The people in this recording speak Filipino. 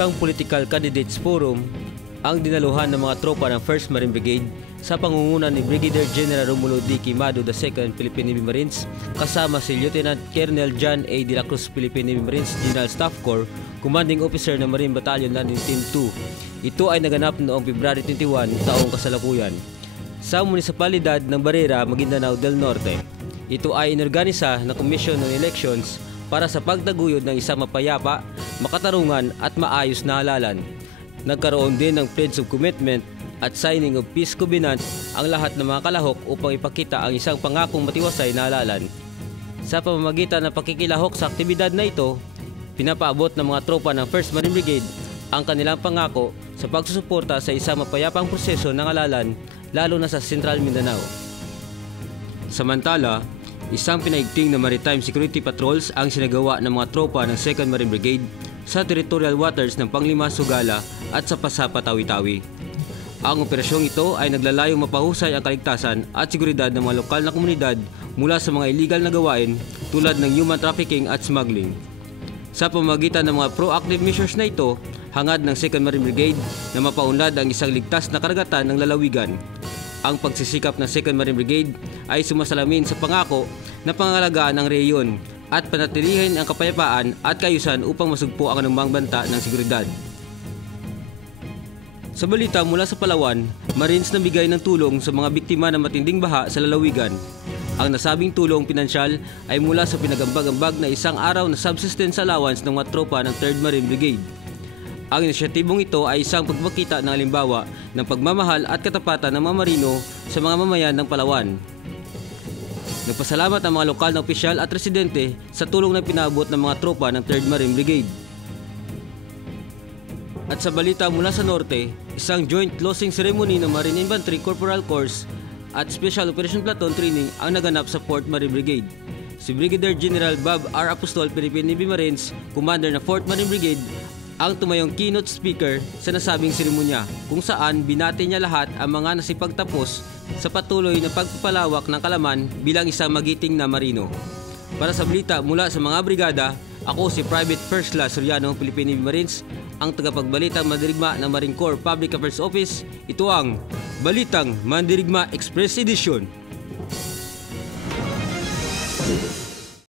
Isang political candidates forum ang dinaluhan ng mga tropa ng 1st Marine Brigade sa pangunguna ni Brigadier General Romulo D. Quimado II, Philippine Navy Marines, kasama si Lieutenant Colonel John A. De La Cruz, Philippine Navy Marines General Staff Corps, Commanding Officer ng Marine Battalion Landing Team 2. Ito ay naganap noong February 21, taong kasalukuyan, sa munisipalidad ng Barrera, Maguindanao del Norte. Ito ay inorganisa ng Commission on Elections para sa pagtaguyod ng isang mapayapa, makatarungan at maayos na halalan. Nagkaroon din ng Pledge of Commitment at Signing of Peace Covenant ang lahat ng mga kalahok upang ipakita ang isang pangakong matiwasay na halalan. Sa pamamagitan ng pakikilahok sa aktibidad na ito, pinapaabot ng mga tropa ng 1st Marine Brigade ang kanilang pangako sa pagsusuporta sa isang mapayapang proseso ng halalan, lalo na sa Central Mindanao. Samantala, isang pinaigting na maritime security patrols ang sinagawa ng mga tropa ng 2nd Marine Brigade sa territorial waters ng Panglima Sugala at sa Pasapa Tawi-Tawi. Ang operasyong ito ay naglalayong mapahusay ang kaligtasan at seguridad ng mga lokal na komunidad mula sa mga illegal na gawain tulad ng human trafficking at smuggling. Sa pamamagitan ng mga proactive measures na ito, hangad ng 2nd Marine Brigade na mapaunlad ang isang ligtas na karagatan ng lalawigan. Ang pagsisikap ng 2nd Marine Brigade ay sumasalamin sa pangako na pangangalagaan ng rehiyon at panatilihin ang kapayapaan at kaayusan upang masugpo ang anumang banta ng seguridad. Sa balita mula sa Palawan, Marines nabigay ng tulong sa mga biktima ng matinding baha sa lalawigan. Ang nasabing tulong pinansyal ay mula sa pinagambag-ambag na isang araw na subsistence allowance ng mga tropa ng 3rd Marine Brigade. Ang inisyatibong ito ay isang pagpakita ng halimbawa ng pagmamahal at katapatan ng mga marino sa mga mamayan ng Palawan. Nagpasalamat ang mga lokal na opisyal at residente sa tulong na pinaabot ng mga tropa ng 3rd Marine Brigade. At sa balita mula sa Norte, isang joint closing ceremony ng Marine Infantry Corporal Course at Special Operation Platoon Training ang naganap sa 4th Marine Brigade. Si Brigadier General Bob R. Apostol, Philippine Navy Marines, Commander ng 4th Marine Brigade, ang tumayong keynote speaker sa nasabing seremonya, kung saan binati niya lahat ang mga nasipagtapos sa patuloy na pagpapalawak ng Kalaman bilang isang magiting na marino. Para sa balita mula sa mga brigada, ako si Private First Class Soriano, Philippine Navy Marines, ang tagapagbalitang mandirigma ng Marine Corps Public Affairs Office. Ito ang Balitang Mandirigma Express Edition.